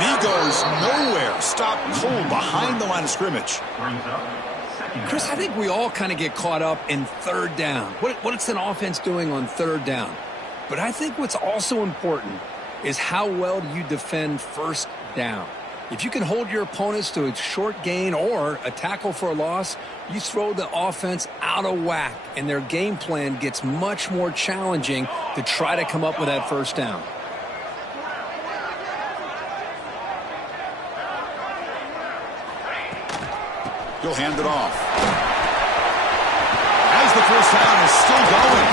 And he goes nowhere. Stopped cold behind the line of scrimmage. Chris, I think we all kind of get caught up in third down. What's an offense doing on third down? But I think what's also important is how well do you defend first down. If you can hold your opponents to a short gain or a tackle for a loss, you throw the offense out of whack, and their game plan gets much more challenging to try to come up with that first down. He'll hand it off. As the first down is still going.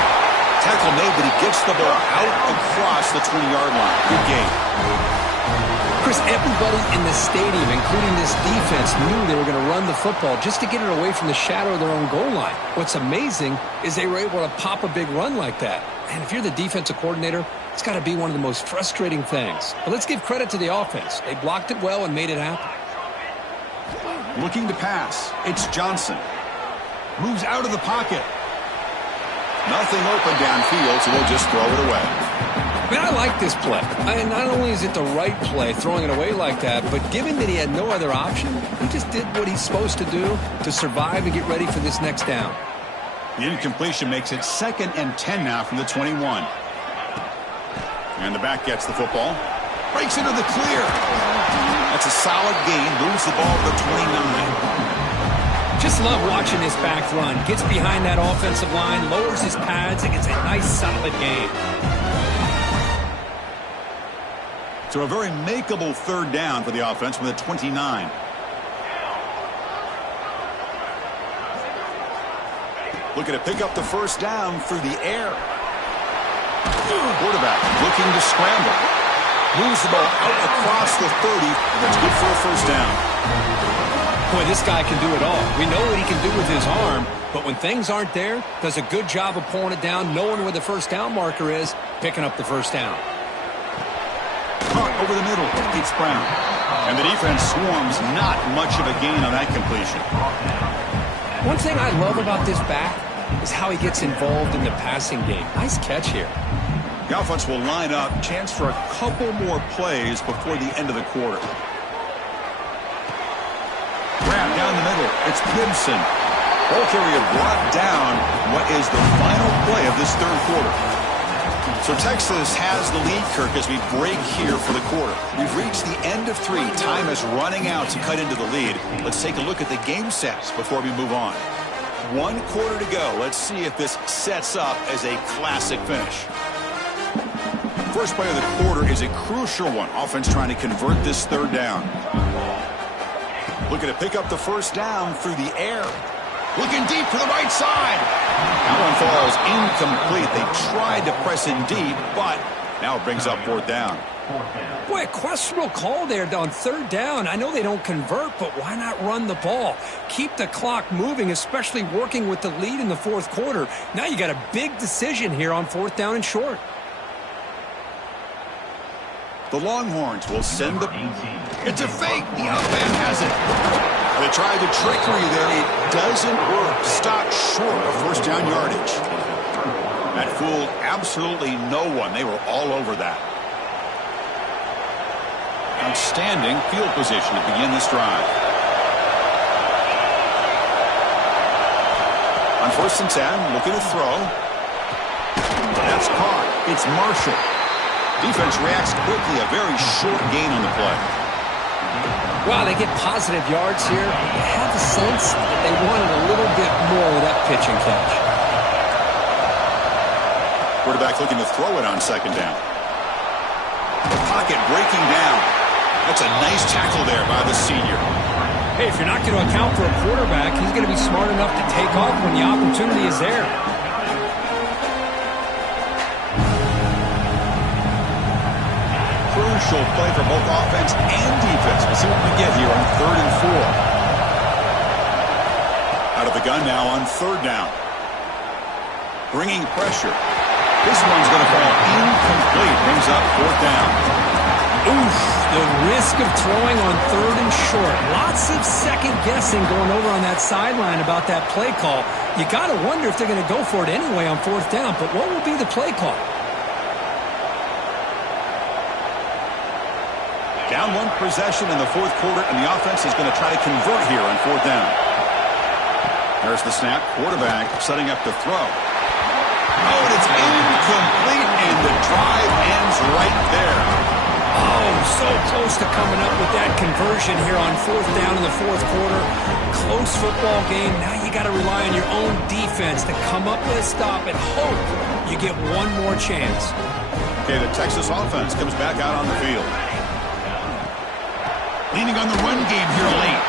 Tackle made, but he gets the ball out across the 20-yard line. Good game. Chris, everybody in the stadium, including this defense, knew they were going to run the football just to get it away from the shadow of their own goal line. What's amazing is they were able to pop a big run like that. And if you're the defensive coordinator, it's got to be one of the most frustrating things. But let's give credit to the offense. They blocked it well and made it happen. Looking to pass. It's Johnson. Moves out of the pocket. Nothing open downfield, so they'll just throw it away. Man, I like this play. Not only is it the right play, throwing it away like that, but given that he had no other option, he just did what he's supposed to do to survive and get ready for this next down. The incompletion makes it 2nd and 10 now from the 21. And the back gets the football. Breaks into the clear. That's a solid gain. Moves the ball to the 29. Just love watching this back run. Gets behind that offensive line, lowers his pads, and gets a nice solid gain. So a very makeable third down for the offense from the 29. Looking to pick up the first down through the air. Quarterback looking to scramble. Moves the ball out across the 30. That's good for a first down. Boy, this guy can do it all. We know what he can do with his arm, but when things aren't there, does a good job of pulling it down, knowing where the first down marker is, picking up the first down. Caught over the middle. It's Brown. And the defense swarms. Not much of a gain on that completion. One thing I love about this back is how he gets involved in the passing game. Nice catch here. The offense will line up. Chance for a couple more plays before the end of the quarter. Grab down the middle. It's Gibson. Ball carrier brought down what is the final play of this third quarter. So Texas has the lead, Kirk, as we break here for the quarter. We've reached the end of 3. Time is running out to cut into the lead. Let's take a look at the game sets before we move on. 1 quarter to go. Let's see if this sets up as a classic finish. First play of the quarter is a crucial one. Offense trying to convert this third down. Looking to pick up the first down through the air. Looking deep to the right side. That one falls incomplete. They tried to press in deep, but now it brings up 4th down. Boy, a questionable call there on third down. I know they don't convert, but why not run the ball? Keep the clock moving, especially working with the lead in the 4th quarter. Now you got a big decision here on 4th down and short. The Longhorns will send the... It's a fake. The outman has it. They tried the trickery there. It doesn't work. Stopped short of first down yardage. That fooled absolutely no one. They were all over that. Outstanding field position to begin this drive. On 1st and 10, looking to throw. That's caught. It's Marshall. Defense reacts quickly. A very short gain on the play. Wow, they get positive yards here. You have the sense that they wanted a little bit more with that pitch and catch. Quarterback looking to throw it on 2nd down. The pocket breaking down. That's a nice tackle there by the senior. Hey, if you're not going to account for a quarterback, he's going to be smart enough to take off when the opportunity is there. Crucial play for both offense and defense. We'll see what we get here on 3rd and 4. Out of the gun now on 3rd down. Bringing pressure. This one's going to fall incomplete. Brings up 4th down. Oof, the risk of throwing on 3rd and short. Lots of second guessing going over on that sideline about that play call. You got to wonder if they're going to go for it anyway on 4th down, but what will be the play call? Down one possession in the fourth quarter, and the offense is going to try to convert here on fourth down. There's the snap. Quarterback setting up to throw. Oh, and it's incomplete, and the drive ends right there. Oh, so close to coming up with that conversion here on fourth down in the fourth quarter. Close football game. Now you got to rely on your own defense to come up with a stop and hope you get one more chance. Okay, the Texas offense comes back out on the field. Leaning on the run game here late.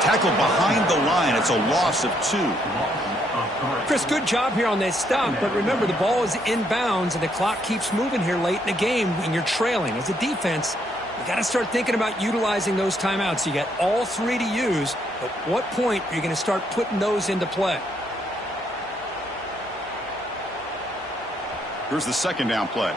Tackle behind the line. It's a loss of 2. Chris, good job here on this stop, but remember the ball is inbounds and the clock keeps moving here late in the game and you're trailing. As a defense, you got to start thinking about utilizing those timeouts. You got all 3 to use, but what point are you going to start putting those into play? Here's the second down play.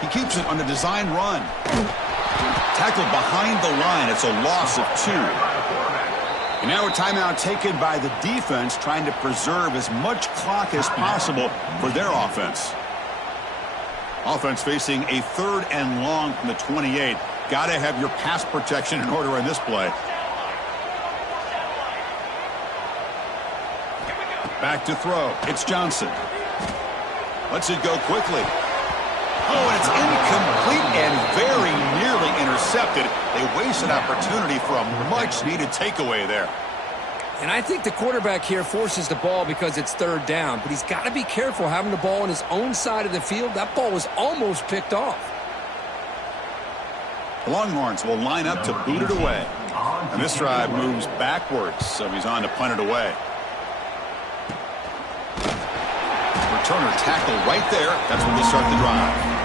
He keeps it on the design run. Tackled behind the line. It's a loss of 2. And now a timeout taken by the defense, trying to preserve as much clock as possible for their offense. Offense facing a 3rd and long from the 28. Got to have your pass protection in order in this play. Back to throw. It's Johnson. Lets it go quickly. Oh, and it's incomplete and very nearly intercepted. They wasted opportunity for a much-needed takeaway there. And I think the quarterback here forces the ball because it's 3rd down, but he's got to be careful having the ball on his own side of the field. That ball was almost picked off. The Longhorns will line up to boot it away. And this drive moves backwards, so he's on to punt it away. Returner tackle right there. That's when they start the drive.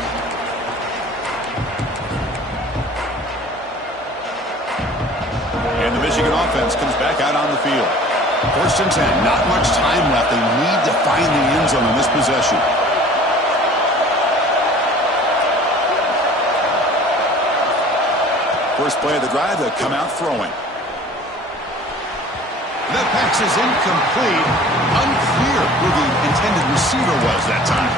And the Michigan offense comes back out on the field. 1st and 10. Not much time left. They need to find the end zone on this possession. First play of the drive, they'll come out throwing. That pass is incomplete. Unclear who the intended receiver was that time.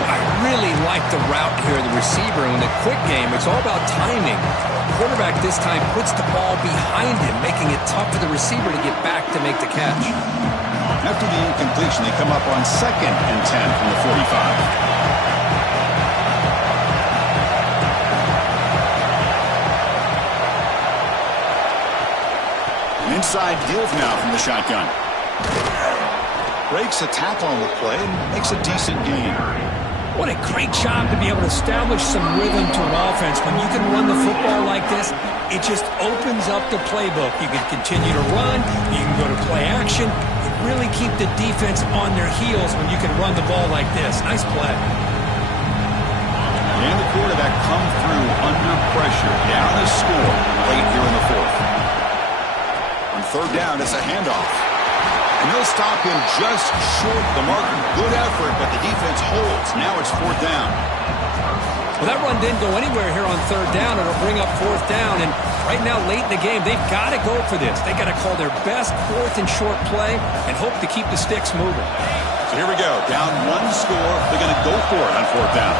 But I really like the route here of the receiver. In the quick game, it's all about timing. The quarterback this time puts the ball behind him, making it tough for the receiver to get back to make the catch. After the incompletion, they come up on 2nd and 10 from the 45. Inside give now from the shotgun. Breaks a tackle on the play and makes a decent gain. What a great job to be able to establish some rhythm to an offense. When you can run the football like this, it just opens up the playbook. You can continue to run. You can go to play action. You really keep the defense on their heels when you can run the ball like this. Nice play. And the quarterback come through under pressure. Down a score late here in the 4th. On 3rd down, it's a handoff. And they'll stop him just short of the marker. Good effort, but the defense holds. Now it's 4th down. Well, that run didn't go anywhere here on 3rd down. It'll bring up 4th down. And right now, late in the game, they've got to go for this. They've got to call their best 4th and short play and hope to keep the sticks moving. So here we go. Down 1 score. They're going to go for it on 4th down.